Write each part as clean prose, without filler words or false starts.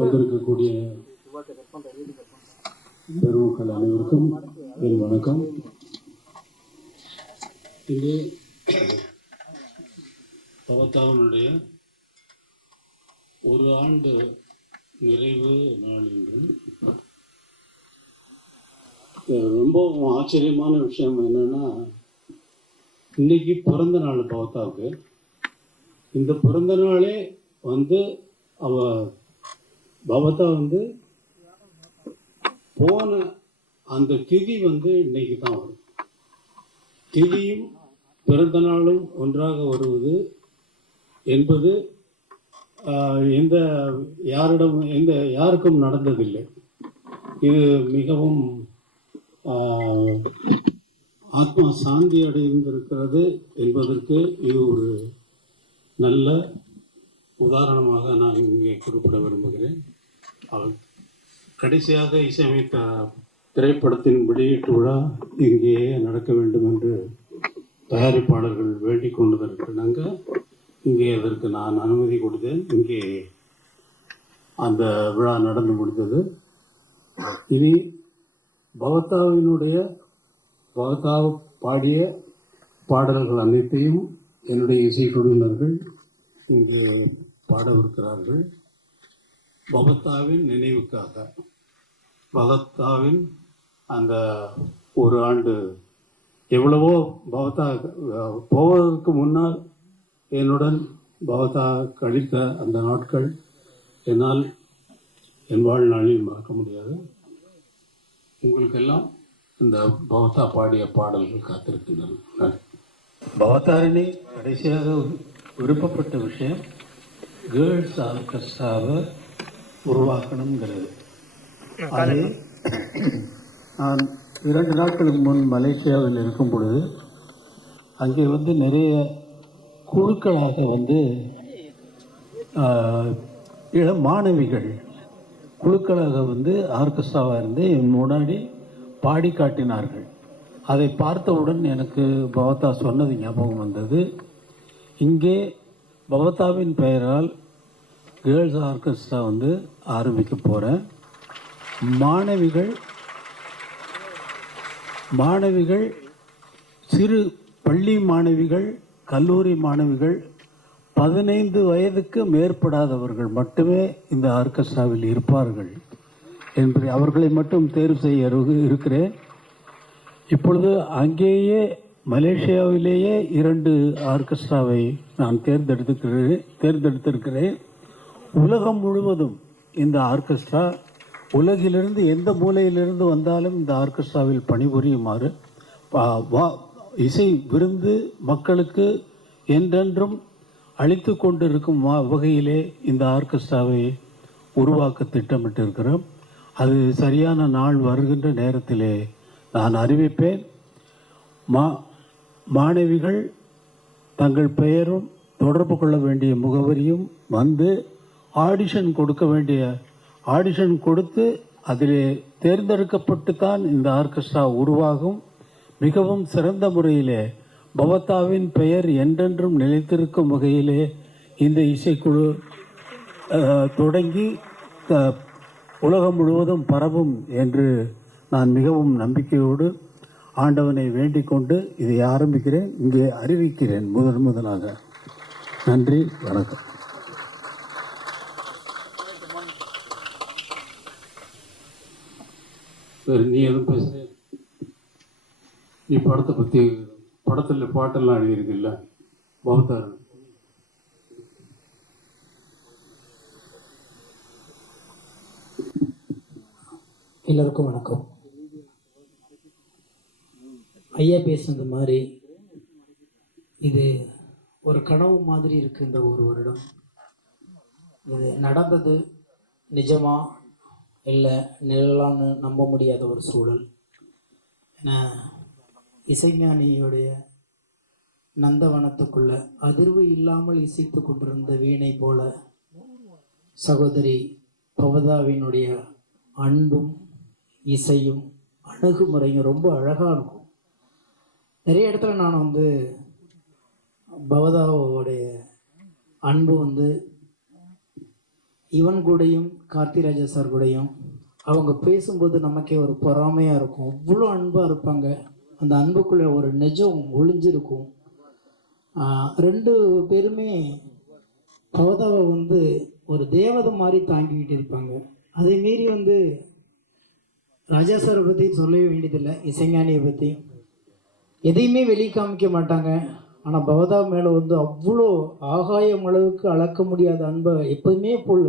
வந்திருக்கக்கூடிய பெருமக்கள் அனைவருக்கும் என் வணக்கம். இங்கே தவத்தாவனுடைய ஒரு ஆண்டு நிறைவு நாள் என்று ரொம்ப ஆச்சரியமான விஷயம் என்னன்னா, இன்னைக்கு பிறந்த நாள் பவத்தாவுக்கு. இந்த பிறந்த நாளே அவ பவதா வந்து போன அந்த திதி வந்து இன்னைக்கு தான் வரும். திதியும் பிறந்த நாளும் ஒன்றாக வருவது என்பது யாருக்கும் நடந்ததில்லை. இது மிகவும் ஆத்மா சாந்தி அடைந்திருக்கிறது என்பதற்கு இது ஒரு நல்ல உதாரணமாக நான் இங்கே குறிப்பிட விரும்புகிறேன். அவள் கடைசியாக இசையமைத்த திரைப்படத்தின் வெளியீட்டு விழா இங்கேயே நடக்க வேண்டும் என்று தயாரிப்பாளர்கள் வேண்டிக் கொண்டதற்கிணங்க இங்கே அதற்கு நான் அனுமதி கொடுத்தேன். இங்கே அந்த விழா நடந்து முடிந்தது. இனி பவதா பாடிய பாடல்கள் அனைத்தையும் என்னுடைய இசைக்குழுவினர்கள் இங்கே பாடவிருக்கிறார்கள். பவதாவின் நினைவுக்காக, பவதாவின் அந்த ஒரு ஆண்டு எவ்வளவோ பவதா போவதற்கு முன்னால் என்னுடன் பவதா கழித்த அந்த நாட்கள் என்னால் என் வாழ்நாளில் மறக்க முடியாது. உங்களுக்கெல்லாம் இந்த பவதா பாடிய பாடல்கள் காத்திருக்கின்றன. பவதாரிணி கடைசியாக விருப்பப்பட்ட விஷயம் கேர்ள்ஸ் ஆர்கெஸ்ட்ராவை உருவாக்கணுங்கிறது. அது நான் 2 நாட்களுக்கு முன் மலேசியாவில் இருக்கும் பொழுது அங்கே வந்து நிறைய குழுக்களாக வந்து இளம் மாணவிகள் குழுக்களாக வந்து ஆர்கெஸ்ட்ராவாக இருந்து என் முன்னாடி பாடி காட்டினார்கள். அதை பார்த்தவுடன் எனக்கு பவதா சொன்னது ஞாபகம் வந்தது. இங்கே பவதாவின் பெயரால் கேர்ள்ஸ் ஆர்கெஸ்ட்ரா வந்து ஆரம்பிக்க போகிறேன். மாணவிகள் சிறு பள்ளி மாணவிகள், கல்லூரி மாணவிகள், 15 வயதுக்கு மேற்படாதவர்கள் மட்டுமே இந்த ஆர்கெஸ்ட்ராவில் இருப்பார்கள் என்று அவர்களை மட்டும் தேர்வு செய்ய இருக்கிறேன். இப்பொழுது அங்கேயே மலேசியாவிலேயே 2 ஆர்கெஸ்ட்ராவை நான் தேர்ந்தெடுத்திருக்கிறேன். உலகம் முழுவதும் இந்த ஆர்கெஸ்ட்ரா, உலகிலிருந்து எந்த மூலையிலிருந்து வந்தாலும் இந்த ஆர்கெஸ்ட்ராவில் பணிபுரியுமாறு இசை விருந்து மக்களுக்கு என்றென்றும் அளித்து கொண்டிருக்கும் வகையிலே இந்த ஆர்கெஸ்ட்ராவை உருவாக்க திட்டமிட்டிருக்கிறோம். அது சரியான நாள் வருகின்ற நேரத்திலே நான் அறிவிப்பேன். மாணவிகள் தங்கள் பெயரும் தொடர்பு கொள்ள வேண்டிய முகவரியும் வந்து ஆடிஷன் கொடுத்து அதிலே தேர்ந்தெடுக்கப்பட்டு தான் இந்த ஆர்கெஸ்ட்ரா உருவாகும். மிகவும் சிறந்த முறையிலே பவதாவின் பெயர் என்றென்றும் நிலைத்திருக்கும் வகையிலே இந்த இசைக்குழு தொடங்கி உலகம் முழுவதும் பரவும் என்று நான் மிகவும் நம்பிக்கையோடு ஆண்டவனை வேண்டிக் கொண்டு இதை ஆரம்பிக்கிறேன், இங்கே அறிவிக்கிறேன் முதலாக. நன்றி, வணக்கம். சரி, நீ எதுவும் பேசுற? நீ படத்தை பற்றி, படத்தில் பாட்டெல்லாம் எழுதியிருக்குல்ல பவதா? எல்லாருக்கும் வணக்கம். ஐயா பேசுனது மாதிரி இது ஒரு கனவு மாதிரி இருக்கு. இந்த ஒரு வருடம் இது நடந்தது நிஜமா இல்லை நிழலான்னு நம்ப முடியாத ஒரு சூழல். ஏன்னா இசைஞானியுடைய நந்தவனத்துக்குள்ள அதிர்வு இல்லாமல் இசைத்து கொண்டிருந்த வீணை போல சகோதரி பவதாவினுடைய அன்பும் இசையும் அணுகுமுறையும் ரொம்ப அழகாக இருக்கும். நிறைய இடத்துல நான் வந்து பவதாவோடைய அன்பு வந்து இவன் கூடயும் கார்த்திராஜா சார் கூடயும் அவங்க பேசும்போது நமக்கே ஒரு பொறாமையாக இருக்கும். அவ்வளோ அன்பாக இருப்பாங்க. அந்த அன்புக்குள்ளே ஒரு நிஜம் ஒளிஞ்சிருக்கும். 2 பேருமே பவதாவை வந்து ஒரு தேவதை மாதிரி தாங்கிக்கிட்டு இருப்பாங்க. அதே மீறி வந்து ராஜா சாரை பற்றி சொல்லவே வேண்டியதில்லை. இசைஞானியை பற்றி எதையுமே வெளியே காமிக்க மாட்டாங்க. ஆனால் பவதா மேலே வந்து அவ்வளோ ஆகாயம் அளவுக்கு அளக்க முடியாத அன்பை எப்போதுமே போல்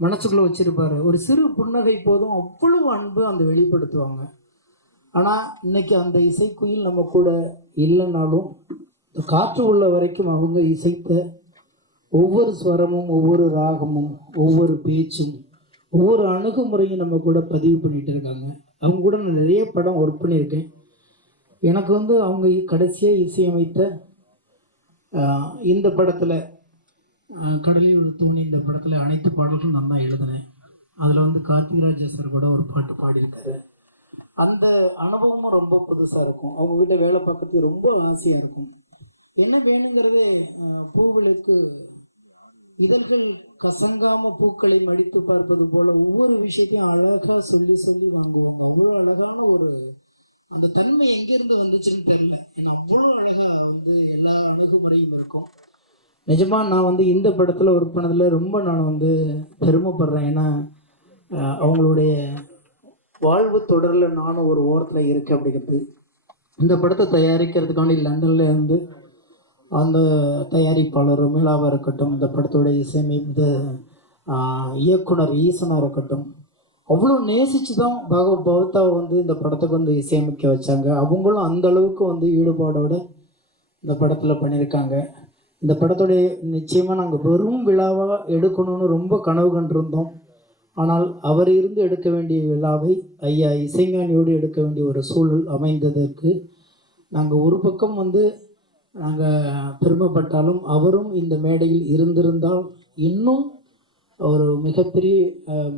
மனசுக்குள்ளே வச்சுருப்பாரு. ஒரு சிறு புன்னகை போதும் அவ்வளோ அன்பு அந்த வெளிப்படுத்துவாங்க. ஆனால் இன்னைக்கு அந்த இசைக்குயில் நம்ம கூட இல்லைனாலும் இந்த காற்று உள்ள வரைக்கும் அவங்க இசைத்த ஒவ்வொரு ஸ்வரமும், ஒவ்வொரு ராகமும், ஒவ்வொரு பேச்சும், ஒவ்வொரு அணுகுமுறையும் நம்ம கூட பதிவு பண்ணிகிட்டு இருக்காங்க. அவங்க கூட நான் நிறைய படம் ஒர்க் பண்ணியிருக்கேன். எனக்கு வந்து அவங்க கடைசியாக இசையமைத்த இந்த படத்தில் கடலில் ஒரு தோணி, இந்த படத்தில் அனைத்து பாடல்களும் நான் தான் எழுதினேன். அதில் வந்து கார்த்திகராஜா சார் கூட ஒரு பாட்டு பாடியிருக்காரு. அந்த அனுபவமும் ரொம்ப புதுசாக இருக்கும். அவங்ககிட்ட வேலை பார்க்கறதுக்கு ரொம்ப ஆசையாக இருக்கும். என்ன வேணுங்கிறதே பூவிலுக்கு இதழ்கள் கசங்காம பூக்களை மடித்து பார்ப்பது போல ஒவ்வொரு விஷயத்தையும் அழகாக சொல்லி சொல்லி வாங்குவாங்க. அவ்வளோ அழகான ஒரு அந்த தன்மை எங்கேருந்து வந்துச்சுன்னு தெரியல. ஏன்னா அவ்வளோ அழகாக வந்து எல்லா அணுகுமுறையும் இருக்கும். நிஜமாக நான் வந்து இந்த படத்தில் ஒர்க் பண்ணதில் ரொம்ப நான் வந்து பெருமைப்படுறேன். ஏன்னா அவங்களுடைய வாழ்வு தொடரில் நானும் ஒரு ஓரத்தில் இருக்கேன் அப்படிங்கிறது. இந்த படத்தை தயாரிக்கிறதுக்காண்டி லண்டனில் இருந்து அந்த தயாரிப்பாளர் மேலாவாக இருக்கட்டும், இந்த படத்தோட இசையமைத்த இயக்குனர் ஈசனாக இருக்கட்டும், அவ்வளோ நேசித்து தான் பவதாவை வந்து இந்த படத்துக்கு வந்து இசையமைக்க வச்சாங்க. அவங்களும் அந்த அளவுக்கு வந்து ஈடுபாடோட இந்த படத்தில் பண்ணியிருக்காங்க. இந்த படத்தோடைய நிச்சயமாக நாங்கள் வெறும் விழாவாக எடுக்கணும்னு ரொம்ப கனவு கண்டிருந்தோம். ஆனால் அவர் இருந்து எடுக்க வேண்டிய விழாவை ஐயா இசைஞானியோடு எடுக்க வேண்டிய ஒரு சூழல் அமைந்ததற்கு நாங்கள் ஒரு பக்கம் வந்து நாங்கள் பெருமைப்பட்டாலும், அவரும் இந்த மேடையில் இருந்திருந்தால் இன்னும் ஒரு மிகப்பெரிய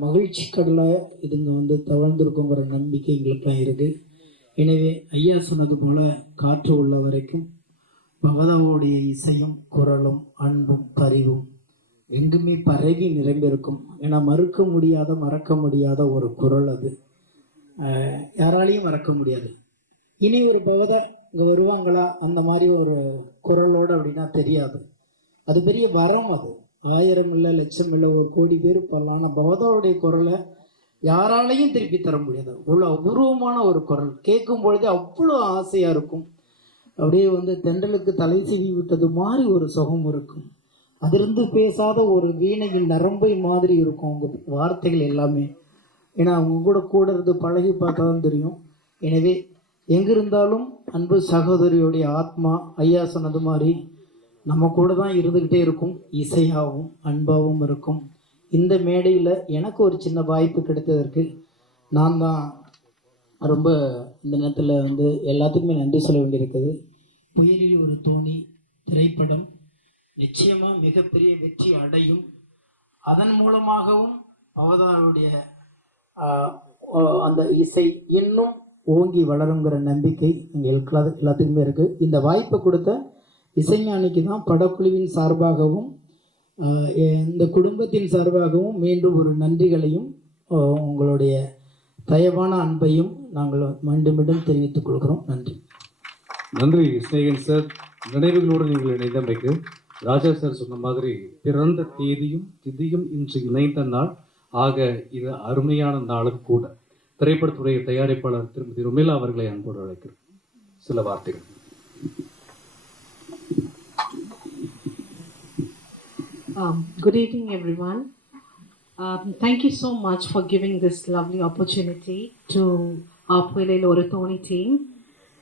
மகிழ்ச்சி கடலாக இதுங்க வந்து தவழ்ந்திருக்குங்கிற நம்பிக்கை எங்களுக்குலாம் இருக்குது. எனவே ஐயா சொன்னது போல் காற்று உள்ள வரைக்கும் பவதாவுடைய இசையும் குரலும் அன்பும் பரிவும் எங்குமே பரவி நிரம்பியிருக்கும். ஏன்னா மறக்க முடியாத ஒரு குரல் அது. யாராலையும் மறக்க முடியாது. இனி ஒரு பவதா இங்கே வருவாங்களா அந்த மாதிரி ஒரு குரலோடு அப்படின்னா தெரியாது. அது பெரிய வரம். அது 1000 இல்லை, லட்சம் இல்லை, 1 கோடி பேர் போடலாம். ஆனால் பவதாவுடைய குரலை யாராலையும் திருப்பி தர முடியாது. அவ்வளோ அபூர்வமான ஒரு குரல். கேட்கும் பொழுதே அவ்வளோ ஆசையாக இருக்கும். அப்படியே வந்து தென்றலுக்கு தலை சீவி விட்டது மாதிரி ஒரு சுகம் இருக்கும். அதிலிருந்து பேசாத ஒரு வீணையின் நரம்பை மாதிரி இருக்கும் அவங்க வார்த்தைகள் எல்லாமே. ஏன்னா அவங்க கூட இருந்து பழகி பார்த்தா தான் தெரியும். எனவே எங்கிருந்தாலும் அன்பு சகோதரியோடைய ஆத்மா ஐயா சொன்னது மாதிரி நம்ம கூட தான் இருந்துக்கிட்டே இருக்கும். இசையாகவும் அன்பாகவும் இருக்கும். இந்த மேடையில் எனக்கு ஒரு சின்ன வாய்ப்பு கிடைத்ததற்கு நான் தான் ரொம்ப இந்த நேரத்தில் வந்து எல்லாத்துக்குமே நன்றி சொல்ல வேண்டியிருக்குது. புயலில் ஒரு தோணி திரைப்படம் நிச்சயமாக மிகப்பெரிய வெற்றி அடையும். அதன் மூலமாகவும் பவதாவுடைய அந்த இசை இன்னும் ஓங்கி வளருங்கிற நம்பிக்கை எங்களுக்கு எல்லாத்துக்குமே இருக்குது. இந்த வாய்ப்பை கொடுத்த இசைஞானிக்கு தான் படக்குழுவின் சார்பாகவும் இந்த குடும்பத்தின் சார்பாகவும் மீண்டும் ஒரு நன்றிகளையும் உங்களுடைய தயவான அன்பையும் நாங்கள் மீண்டும் மீண்டும் தெரிவித்துக் கொள்கிறோம். நன்றி. நன்றி ஸ்நேகன் சார். நினைவுகளோடு நீங்கள் இணைந்தமைக்கு ராஜா சார் சொன்ன மாதிரி பிறந்த தேதியும் திதியும் இன்று இணைந்த நாள். ஆக இது அருமையான நாளும் கூட. திரைப்படத்துடைய தயாரிப்பாளர் திருமதி ருமிலா அவர்களை அன்போடு அழைக்கிறோம். சில வார்த்தைகள். Good evening, everyone. Thank you so much for giving this lovely opportunity to our Puelil Oratory team,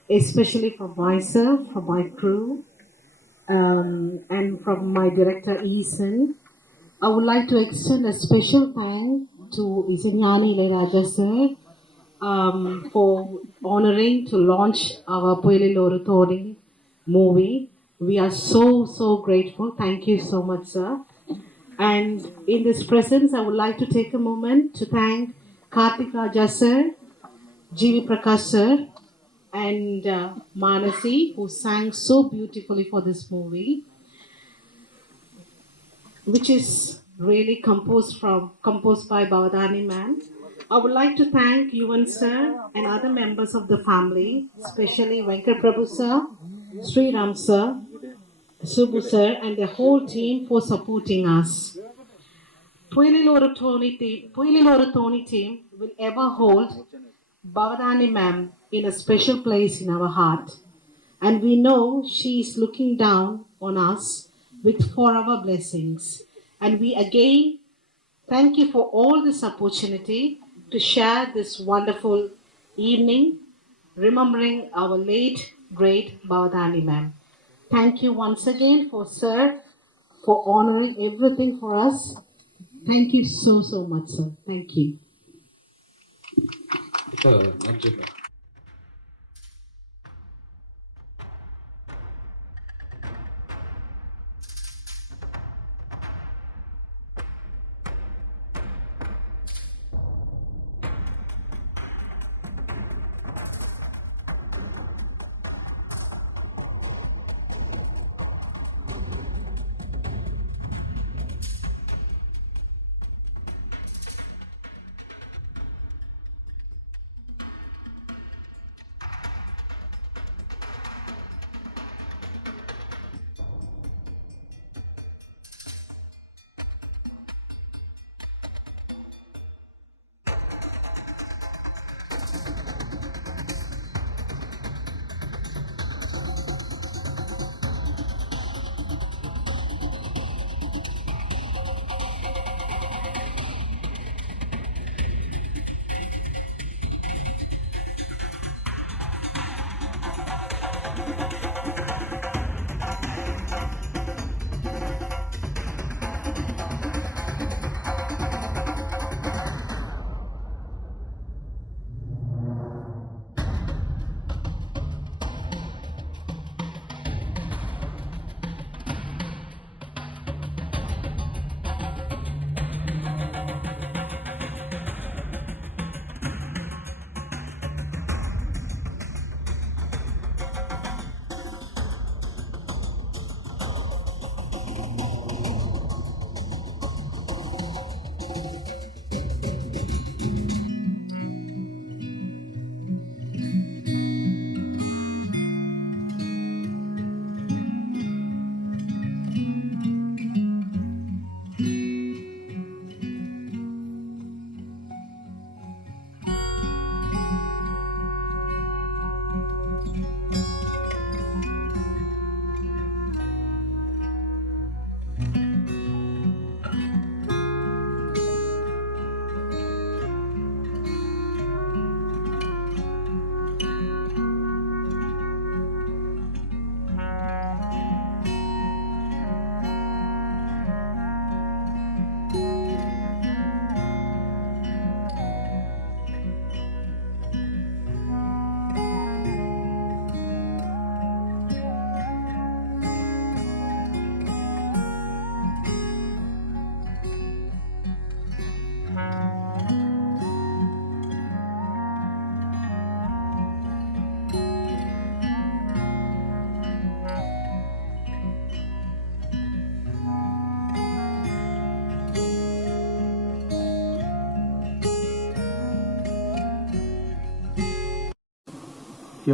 especially from myself, from my crew, and from my director Eason. I would like to extend a special thanks to Isinyani Ilaiyaraaja sir for honoring to launch our Puelil Oratory movie. We are so grateful. Thank you so much, sir. And in this presence, I would like to take a moment to thank Karthik Raja sir, G.V. Prakash sir, and Manasi, who sang so beautifully for this movie, which is really composed by Bavadani ma'am. I would like to thank Yuvan sir and other members of the family, especially Venkat Prabhu sir, Sri Ram sir, Subbu sir, and the whole team for supporting us. Puelil Oratory team will ever hold Bavadani ma'am in a special place in our heart. And we know she is looking down on us with forever blessings. And we again thank you for all this opportunity to share this wonderful evening, remembering our late, great Bhavadani ma'am. Thank you once again for sir, for honoring everything for us. Thank you so, so much, sir. Thank you. நன்றி ma'am.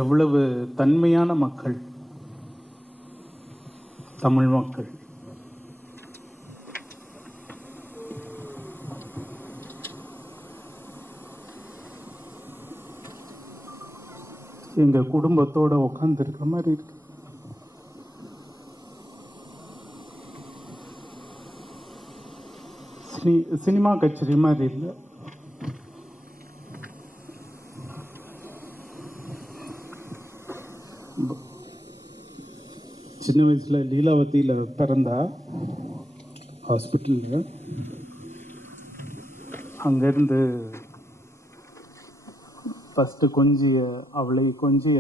எவ்வளவு தன்மையான மக்கள் தமிழ் மக்கள். எங்க குடும்பத்தோட உட்கார்ந்து இருக்கிற மாதிரி இருக்கு. சினிமா கச்சேரி மாதிரி இல்லை. சின்ன வயசில் லீலாவதியில் பிறந்தா ஹாஸ்பிட்டலில். அங்கேருந்து ஃபஸ்ட்டு கொஞ்சிய அவளை கொஞ்சிய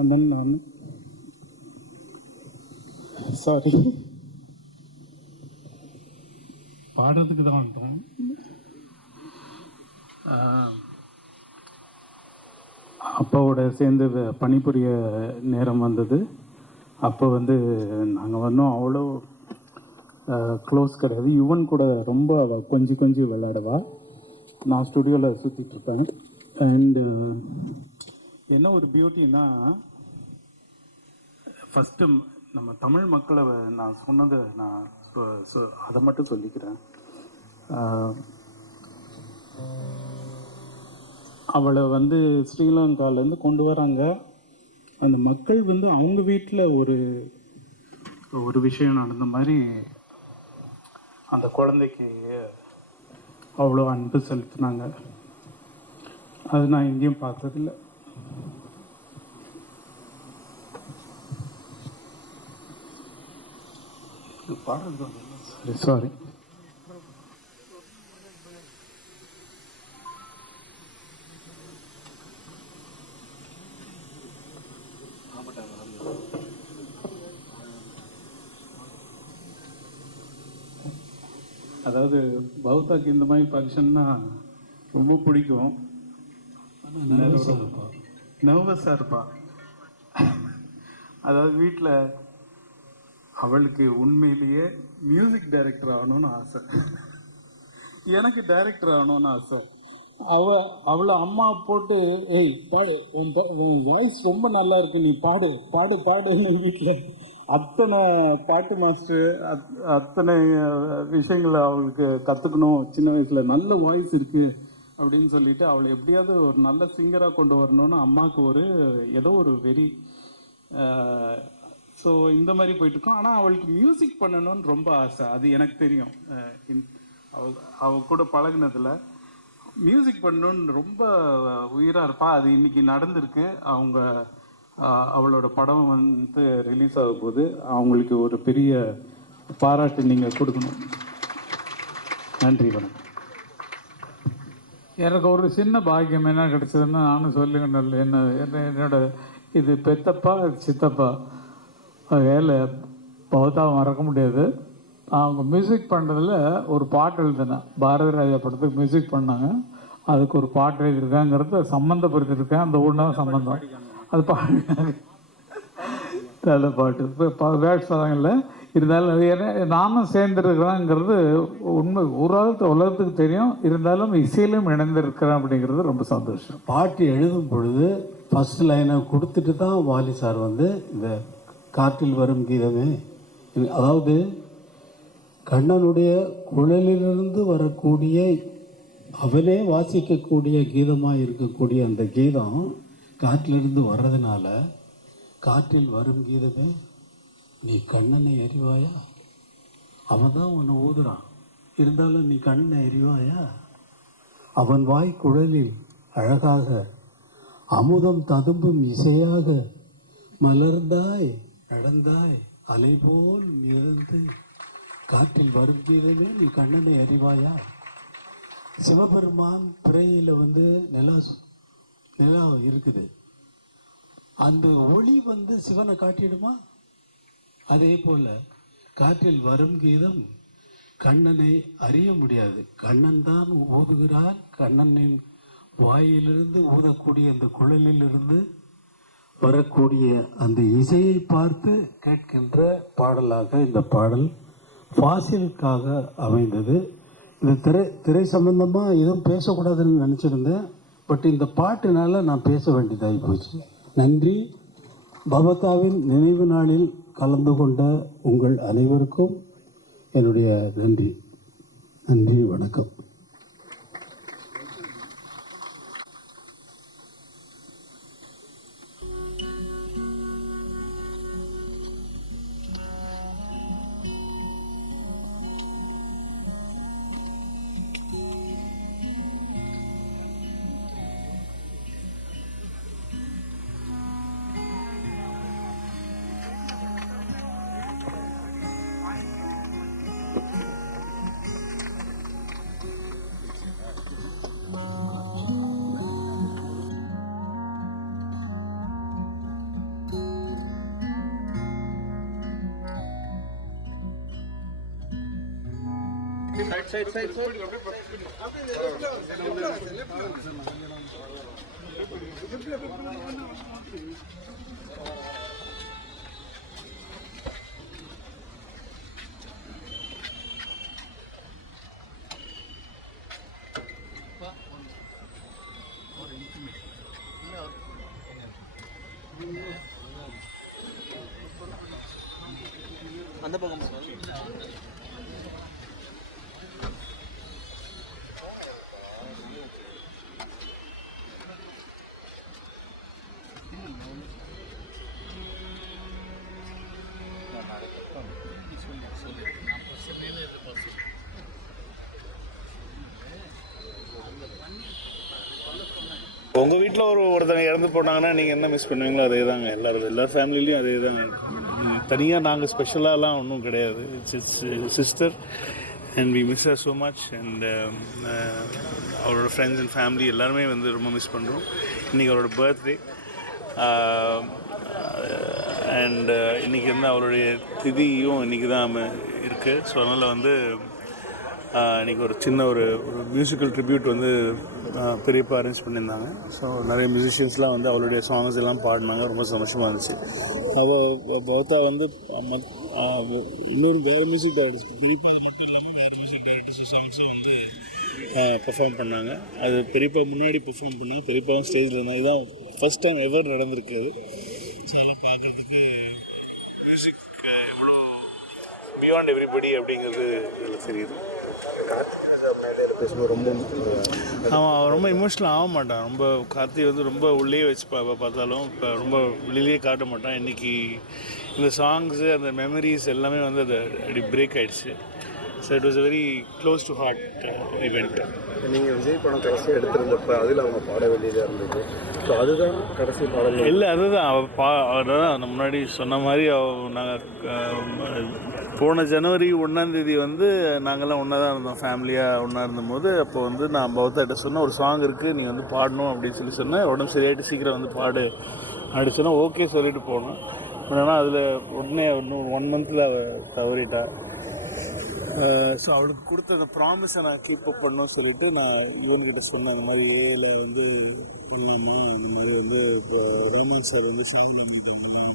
அண்ணன் நான் சாரி பாடுறதுக்கு தான் வந்துட்டோம். அப்பாவோட சேர்ந்து பணிபுரிய நேரம் வந்தது. அப்போ நாங்கள் வந்தோம். அவ்வளோ க்ளோஸ் கிடையாது. யுவன் கூட ரொம்ப அவள் கொஞ்சி விளையாடுவா. நான் ஸ்டுடியோவில் சுற்றிட்டுருப்பேன். அண்டு என்ன ஒரு பியூட்டின்னா, ஃபஸ்ட்டு நம்ம தமிழ் மக்களை நான் சொன்னதை நான் அதை மட்டும் சொல்லிக்கிறேன். அவளை ஸ்ரீலங்காலேருந்து கொண்டு வராங்க. அந்த மக்கள் வந்து அவங்க வீட்டில் ஒரு விஷயம் நடந்த மாதிரி அந்த குழந்தைக்கு அவ்வளோ அன்பு செலுத்தினாங்க. அது நான் எங்கேயும் பார்த்ததில்ல. பாடுறது சாரி. அதாவது பௌத்தாக்கு இந்த மாதிரி ஃபங்க்ஷன்னா ரொம்ப பிடிக்கும். நர்வஸாக இருப்பா. அதாவது வீட்டில் அவளுக்கு உண்மையிலேயே மியூசிக் டைரக்டர் ஆகணும்னு ஆசை, எனக்கு டைரக்டர் ஆகணும்னு ஆசை. அவளை அம்மா போட்டு ஏய் பாடு, உன் வாய்ஸ் ரொம்ப நல்லா இருக்கு, நீ பாடு பாடு பாடுன்னு வீட்டில் அத்தனை பாட்டு மாஸ்டர் அத்தனை விஷயங்களை அவளுக்கு கற்றுக்கணும். சின்ன வயசில் நல்ல வாய்ஸ் இருக்குது அப்படின்னு சொல்லிட்டு அவளை எப்படியாவது ஒரு நல்ல சிங்கராக கொண்டு வரணும்னு அம்மாவுக்கு ஏதோ ஒரு வெறி. ஸோ இந்த மாதிரி போயிட்டுருக்கோம். ஆனால் அவளுக்கு மியூசிக் பண்ணணும்னு ரொம்ப ஆசை. அது எனக்கு தெரியும். அவ கூட பழகினதில் மியூசிக் பண்ணணுன்னு ரொம்ப உயிராக இருப்பா. அது இன்னைக்கு நடந்திருக்கு. அவளோட படம் வந்து ரிலீஸ் ஆக போது அவங்களுக்கு ஒரு பெரிய பாராட்டு நீங்கள் கொடுக்கணும். நன்றி, வணக்கம். எனக்கு ஒரு சின்ன பாக்கியம் என்ன கிடைச்சதுன்னா, நானும் சொல்லுங்கண்ணல், என்னோட இது பெத்தப்பா சித்தப்பா வேலை பௌத்தாவை மறக்க முடியாது. அவங்க மியூசிக் பண்ணுறதுல ஒரு பாட்டு எழுதினேன். பாரதி ராஜா படத்துக்கு மியூசிக் பண்ணாங்க. அதுக்கு ஒரு பாட்டு எழுதியிருக்காங்கிறத சம்மந்தப்படுத்திருக்கேன். அந்த ஒன்றா சம்மந்தம் அது பாடு நல்ல பாட்டு இப்போ வேட்ஸ் பதங்கள்ல இருந்தாலும் நானும் சேர்ந்துருக்கிறேங்கிறது உண்மை. உலகத்துக்கு தெரியும். இருந்தாலும் இசையிலும் இணைந்திருக்கிறேன் அப்படிங்கிறது ரொம்ப சந்தோஷம். பாட்டு எழுதும் பொழுது ஃபஸ்ட் லைனை கொடுத்துட்டு தான் வாலி சார் வந்து இந்த காற்றில் வரும் கீதமே, அதாவது கண்ணனுடைய குழலிலிருந்து வரக்கூடிய அவனே வாசிக்கக்கூடிய கீதமாக இருக்கக்கூடிய அந்த கீதம் காற்றிலிருந்து வர்றதுனால, காற்றில் வரும் கீதமே நீ கண்ணனை எறிவாயா, அவன் தான் உன்னை ஊதுறான், இருந்தாலும் நீ கண்ணனை எறிவாயா, அவன் வாய் குழலில் அழகாக அமுதம் ததும்பும் இசையாக மலர்ந்தாய் நடந்தாய் அலை போல் மிதந்து காற்றில் வரும் கீதமே நீ கண்ணனை அறிவாயா. சிவபெருமான் பிறையில் வந்து நிலா இருக்குது. அந்த ஒளி வந்து சிவனை காட்டிடுமா? அதே போல காற்றில் வரும் கீதம் கண்ணனை அறிய முடியாது. கண்ணன் தான் ஊதுகிறான். கண்ணனின் வாயிலிருந்து ஊதக்கூடிய அந்த குழலிலிருந்து வரக்கூடிய அந்த இசையை பார்த்து கேட்கின்ற பாடலாக இந்த பாடல் ஃபாசிலுக்காக அமைந்தது. இந்த திரை சம்பந்தமாக எதுவும் பேசக்கூடாதுன்னு நினச்சிருந்தேன். பட் இந்த பாட்டுனால நான் பேச வேண்டியதாகி போச்சு. நன்றி. பவதாவின் நினைவு நாளில் கலந்து கொண்ட உங்கள் அனைவருக்கும் என்னுடைய நன்றி. நன்றி, வணக்கம். அந்த பக்கம் உங்கள் வீட்டில் ஒருத்தங்க இறந்து போனாங்கன்னா நீங்கள் என்ன மிஸ் பண்ணுவீங்களோ அதே தாங்க எல்லா ஃபேமிலிலையும் அதே தாங்க. தனியாக நாங்கள் ஸ்பெஷலாலாம் ஒன்றும் கிடையாது. It's sister and we miss her so much. And அவரோட ஃப்ரெண்ட்ஸ் அண்ட் ஃபேமிலி எல்லாருமே வந்து ரொம்ப மிஸ் பண்ணுறோம். இன்றைக்கி அவரோட பர்த்டே அண்ட் இன்றைக்கி வந்து அவருடைய திதியும் இன்றைக்கி தான் இருக்குது. ஸோ அதனால் வந்து இன்றைக்கி ஒரு சின்ன ஒரு மியூசிக்கல் ட்ரிபியூட் வந்து பெரியப்பா அரேஞ்ச் பண்ணியிருந்தாங்க. ஸோ நிறைய மியூசிஷியன்ஸ்லாம் வந்து அவருடைய சாங்ஸ் எல்லாம் பாடினாங்க. ரொம்ப சந்தோஷமாக இருந்துச்சு. பௌத்தா வந்து இன்னொரு வேறு மியூசிக் டைரக்டர்ஸ் பெரியப்பா மட்டும் இல்லாமல் வேறு மியூசிக் டைரக்டர்ஸ் சாங்ஸும் வந்து பெர்ஃபார்ம் பண்ணாங்க. அது பெரியப்பா முன்னாடி பெர்ஃபார்ம் பண்ணாங்க. பெரியப்பாவும் ஸ்டேஜில் இருந்தால் தான் ஃபஸ்ட் டைம் எவர் நடந்திருக்காது. ஸோ அதை பார்க்குறதுக்கு மியூசிக் எவ்வளோ பியாண்ட் எவ்ரிபடி அப்படிங்கிறது எனக்கு தெரியுது. அவன் ரொம்ப இமோஷ்னல் ஆக மாட்டான். ரொம்ப கார்த்தி வந்து ரொம்ப உள்ளே வச்சு பார்த்தாலும் இப்போ ரொம்ப வெளியிலேயே காட்ட மாட்டான். இன்றைக்கி இந்த சாங்ஸு அந்த மெமரிஸ் எல்லாமே வந்து அது அப்படி பிரேக் ஆகிடுச்சு. So it was very close to heart event. நீங்கள் விஜய் படம் கடைசியாக எடுத்திருந்தப்ப அதில் அவங்க பாட வேண்டியதாக இருந்தது. ஸோ அதுதான் கடைசி பாடல் இல்லை, அதுதான் அதான் முன்னாடி சொன்ன மாதிரி நாங்கள் போன ஜனவரி 1 வந்து நாங்கள்லாம் ஒன்றா தான் இருந்தோம். ஃபேமிலியாக ஒன்றா இருந்தபோது அப்போ வந்து நான் பௌத்தாட்ட சொன்னேன், ஒரு சாங் இருக்குது நீ வந்து பாடணும் அப்படின்னு சொன்னேன். உடம்பு சரியாயிட்டு சீக்கிரம் வந்து பாடு அப்படி சொன்னால் ஓகே சொல்லிட்டு போனோம். ஆனால் அதில் உடனே இன்னும் 1 மந்தில் அவள் தவறிட்டா. ஸோ அவளுக்கு கொடுத்த அந்த ப்ராமிஸை நான் கீப் அப் பண்ணணும்னு சொல்லிவிட்டு நான் இவன்கிட்ட சொன்னேன். இந்த மாதிரி ஏல வந்து இல்லைன்னா இந்த மாதிரி வந்து இப்போ ரஹ்மான் சார் வந்து ஷாமில் வந்துட்டாங்கலாம்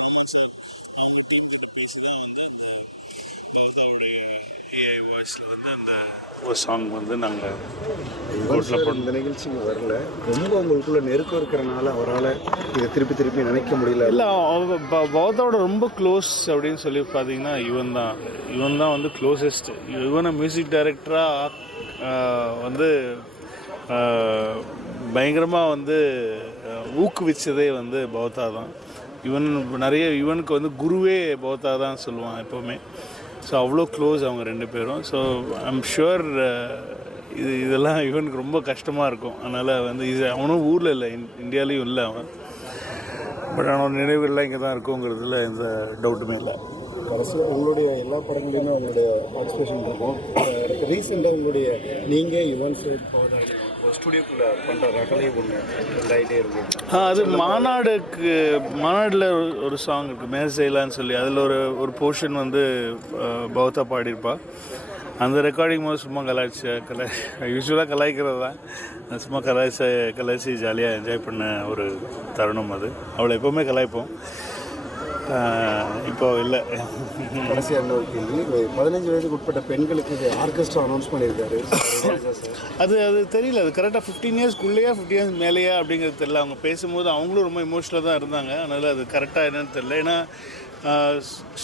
ரஹ்மான் சார் அவங்க டீம் கிட்ட பேசி தான் வந்து அந்த அவருடைய ஏஐ வாய்ஸில் வந்து அந்த ஒரு சாங் வந்து நாங்கள் இந்த நிகழ்ச்சிக்கு வரல. ரொம்ப உங்களுக்குள்ள நெருக்கம் இருக்கிறனால அவரால் இதை திருப்பி நினைக்க முடியல. இல்லை, பௌத்தாவோட ரொம்ப க்ளோஸ் அப்படின்னு சொல்லி பார்த்தீங்கன்னா இவன் தான் வந்து க்ளோசஸ்ட். இவனை மியூசிக் டைரக்டராக வந்து பயங்கரமாக வந்து ஊக்குவிச்சதே வந்து பௌத்தா தான். இவனுக்கு வந்து குருவே பௌத்தா தான் சொல்லுவான் எப்போவுமே. ஸோ அவ்வளோ க்ளோஸ் அவங்க 2 பேரும். ஸோ ஐம் ஷுர் இதெல்லாம் இவனுக்கு ரொம்ப கஷ்டமாக இருக்கும். அதனால் வந்து அவனும் ஊரில் இல்லை, இந்தியாலேயும் இல்லை அவன். பட் அவனோட நினைவுகள்லாம் இங்கே தான் இருக்குங்கிறதுல எந்த டவுட்டுமே இல்லை. கடைசியாக உங்களுடைய எல்லா படங்களையுமே அவங்களுடைய பார்ட்டிசிபேஷன் இருக்கும். ரீசெண்டாக உங்களுடைய நீங்கள் யுவன் சைட் பவதாரணி ஸ்டுடியோக்குள்ளே பண்ணுற ரகலை ஒன்று ரெண்டாயிட்டே இருக்கு. அது மாநாடில் ஒரு சாங் இருக்குது மேசைலான்னு சொல்லி. அதில் ஒரு போர்ஷன் வந்து பௌத்தா பாடியிருப்பா. அந்த ரெக்கார்டிங் போது சும்மா யூஸ்வலாக கலாய்க்கிறது தான். சும்மா கலாய்ச்சி ஜாலியாக என்ஜாய் பண்ண ஒரு தருணம் அது. அவளை எப்போவுமே கலாய்ப்போம். இப்போ இல்லை. கடைசியாக இன்னொரு கேள்வி, 15 வயதுக்கு உட்பட்ட பெண்களுக்கு ஆர்கெஸ்ட்ரா அனௌன்ஸ் பண்ணியிருக்காரு. அது தெரியல. அது கரெக்டாக 15 இயர்ஸ்க்குள்ளேயா 15 இயர்ஸ் மேலேயா அப்படிங்கிறது தெரியல. அவங்க பேசும்போது அவங்களும் ரொம்ப இமோஷனலாக தான் இருந்தாங்க. அதனால் அது கரெக்டாக என்னன்னு தெரியல. ஏன்னா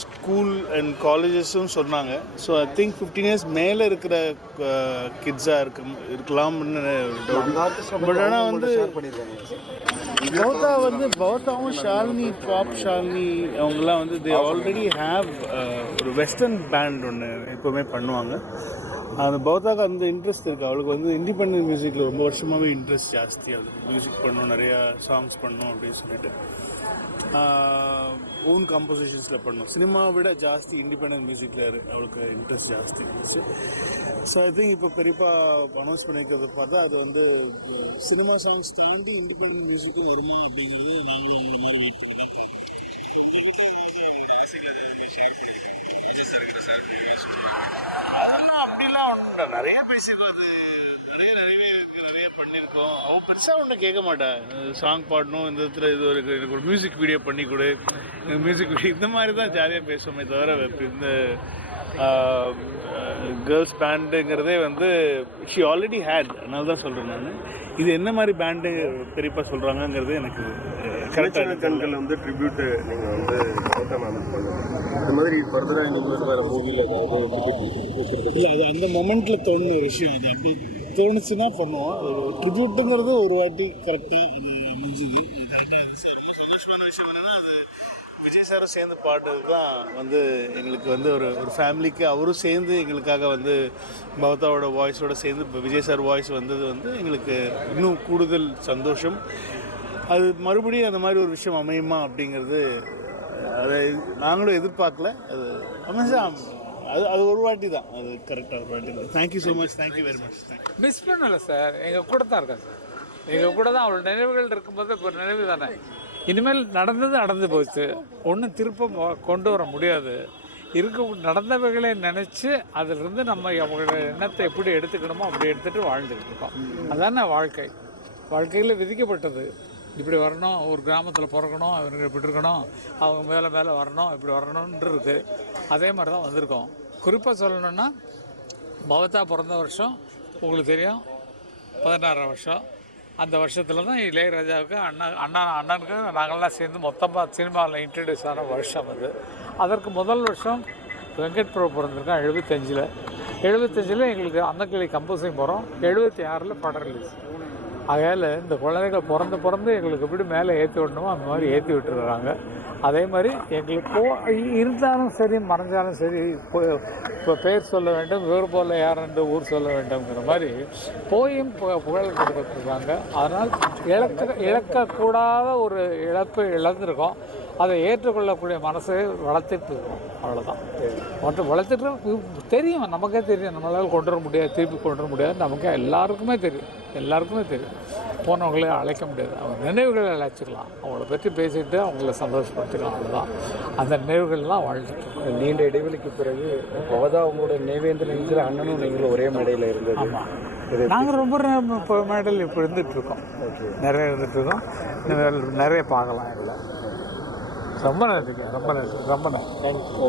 ஸ்கூல் அண்ட் காலேஜஸும் சொன்னாங்க. ஸோ ஐ திங்க் 15 இயர்ஸ் மேலே இருக்கிற கிட்ஸாக இருக்கலாம்னு டவுட். பட் ஆனால் வந்து பௌத்தாவும் ஷாலினி அவங்கெல்லாம் வந்து தே ஆல்ரெடி ஹேவ் ஒரு வெஸ்டர்ன் பேண்ட் ஒன்று எப்போவுமே பண்ணுவாங்க. அந்த பௌத்தாவுக்கு அந்த இன்ட்ரெஸ்ட் இருக்குது. அவளுக்கு வந்து இண்டிபெண்டன்ட் மியூசிக்கில் ரொம்ப வருஷமாகவே இன்ட்ரெஸ்ட் ஜாஸ்தி. அவளுக்கு மியூசிக் பண்ணணும், நிறையா சாங்ஸ் பண்ணணும் அப்படின்னு சொல்லிட்டு ஓன் கம்போசிஷன்ஸில் பண்ணணும். சினிமாவை விட ஜாஸ்தி இண்டிபெண்டன்ட் மியூசிக்கில் அவளுக்கு இன்ட்ரெஸ்ட் ஜாஸ்தி இருந்துச்சு. ஸோ ஐ திங்க் இப்போ பெரியப்பா அனௌன்ஸ் பண்ணிக்கிறத பார்த்தா அது வந்து சினிமா சாங்ஸ் தாண்டி இண்டிபெண்டன்ட் மியூசிக்கும் வருமா அப்படிங்கிறது நாங்கள் இந்த மாதிரி அதெல்லாம் அப்படிலாம் நிறைய பேசியிருக்கோம். அது நிறைய பண்ணியிருக்கோம். அவன் பெருசாக ஒன்றும் கேட்க மாட்டேன். சாங் பாடணும், இந்த இடத்துல எனக்கு ஒரு மியூசிக் வீடியோ பண்ணி கொடு, மியூசிக் வீடியோ இந்த மாதிரி தான் ஜாலியாக பேசுவோமே தவிர இந்த கேர்ள்ஸ் பேண்டுங்கிறதே வந்து ஷி ஆல்ரெடி ஹேட். அதனால தான் சொல்கிறேன் நான். இது என்ன மாதிரி பேண்டு பெரியப்பா சொல்கிறாங்கங்கிறது எனக்கு கரெக்டாக கண்கள் வந்து ட்ரிபியூட்டு நீங்கள் வந்து இந்த மாதிரி ஃபர்தராக நீங்கள் வேறு மூவியில் இல்லை, அது அந்த மொமெண்ட்டில் தோணுன விஷயம். அது அப்படி தோணுச்சுன்னா பண்ணுவோம். ட்ரிபியூட்டுங்கிறது ஒரு வாட்டி கரெக்டாக மியூசிக்கு சந்தோஷமான விஷயம் என்னென்னா அது விஜய் சாரும் சேர்ந்து பாடுறது தான் வந்து எங்களுக்கு வந்து ஒரு ஃபேமிலிக்கு அவரும் சேர்ந்து எங்களுக்காக வந்து பவதாவோட வாய்ஸோடு சேர்ந்து இப்போ விஜய் சார் வாய்ஸ் வந்தது வந்து எங்களுக்கு இன்னும் கூடுதல் சந்தோஷம். அது மறுபடியும் அந்த மாதிரி ஒரு விஷயம் அமையுமா அப்படிங்கிறது அதை நாங்களும் எதிர்பார்க்கல. அது அமைச்சா அது ஒரு வாட்டி தான், அது கரெக்டாக ஒரு வாட்டி தான். Thank you so much, thank you very much. Miss பண்ணலை சார், எங்கள் கூட தான் இருக்காங்க சார். எங்கள் கூட தான் அவள் நினைவுகள் இருக்கும்போது ஒரு நினைவு தானே. இனிமேல் நடந்து போச்சு, ஒன்றும் திருப்ப கொண்டு வர முடியாது. நடந்தவைகளை நினச்சி அதிலிருந்து நம்ம அவங்களோட எண்ணத்தை எப்படி எடுத்துக்கணுமோ அப்படி எடுத்துகிட்டு வாழ்ந்துக்கிட்டு இருக்கோம். அதானே வாழ்க்கை. வாழ்க்கையில் விதிக்கப்பட்டது இப்படி வரணும், ஒரு கிராமத்தில் பிறக்கணும், அவனுக்கு இப்படி இருக்கணும், அவங்க மேலே வரணும், இப்படி வரணுன்ட்டு இருக்குது. அதே மாதிரி தான் வந்திருக்கோம். குறிப்பாக சொல்லணுன்னா பவதா பிறந்த வருஷம் உங்களுக்கு தெரியும் 16ஆம் வருஷம். அந்த வருஷத்தில் தான் இளையராஜாவுக்கு அண்ணனுக்கு நாங்கள்லாம் சேர்ந்து மொத்தமாக சினிமாவில் இன்ட்ரடியூஸ் ஆன வருஷம் அது. அதற்கு முதல் வருஷம் வெங்கட் பிரபு பிறந்திருக்கோம் 75. எங்களுக்கு அன்னக்கிளி கம்போசிங் போகிறோம். 76 படம் ரிலீஸ். ஆகையால் இந்த குழந்தைகள் பிறந்து எங்களுக்கு எப்படி மேலே ஏற்றி விடணுமோ அந்த மாதிரி ஏற்றி விட்டுருக்குறாங்க. அதே மாதிரி எங்களுக்கு இருந்தாலும் சரி மறைஞ்சாலும் சரி இப்போ பேர் சொல்ல வேண்டும், ஊர் போல் யார் என்று ஊர் சொல்ல வேண்டும்ங்கிற மாதிரி போயும் புகழ் கொடுத்துருக்காங்க. அதனால் இழக்கக்கூடாத ஒரு இழப்பு இழந்திருக்கோம். அதை ஏற்றுக்கொள்ளக்கூடிய மனசை வளர்த்துட்டு இருக்கோம், அவ்வளோதான். மற்ற வளர்த்துட்டு தெரியும், நமக்கே தெரியும் நம்மளால் கொண்டு வர முடியாது, திருப்பி கொண்டு வர முடியாது, நமக்கு எல்லாருக்குமே தெரியும். போனவங்களே அழைக்க முடியாது, அவங்க நினைவுகளை அழைச்சிக்கலாம், அவங்கள பற்றி பேசிட்டு அவங்கள சந்தோஷப்படுத்திக்கலாம், அவ்வளோதான். அந்த நினைவுகள்லாம் வாழ்ந்துட்டு. நீண்ட இடைவெளிக்கு பிறகு பவதா உங்களோட நினைவேந்த நிகழ்ச்சியில் அண்ணனும் நீங்களும் ஒரே மேடையில் இருந்தது. ஆமாம், நாங்கள் ரொம்ப இப்போ மேடையில் இப்போ இருந்துகிட்ருக்கோம், நிறைய இருந்துகிட்ருக்கோம். நிறைய பார்க்கலாம் எங்களை. ரொம்ப நன்றி. தேங்க்யூ.